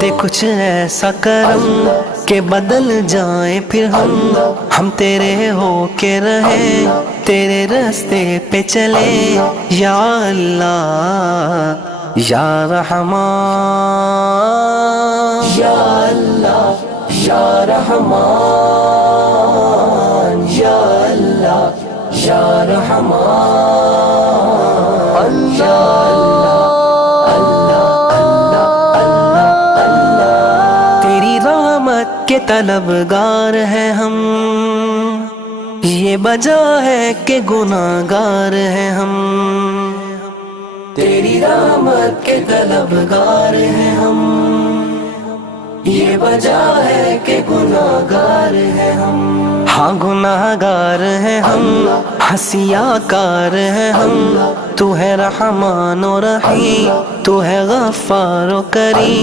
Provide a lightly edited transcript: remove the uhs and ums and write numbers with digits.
دے کچھ ایسا کرم کہ بدل جائیں پھر ہم تیرے ہو کے رہیں، تیرے راستے پہ چلیں یا اللہ یا رحمان، یا اللہ یا رحمان، یا اللہ یا رحمان، یا کے طلبگار ہیں ہم، یہ وجہ ہے کہ گناہگار ہیں ہم، تیری رحمت کے طلبگار ہیں ہم، یہ وجہ ہے کہ گناہگار ہیں ہم، ہاں گناہگار ہیں ہم، حسیہ کار ہیں ہم، تو ہے رحمان و رحیم، تو ہے غفار و کریم۔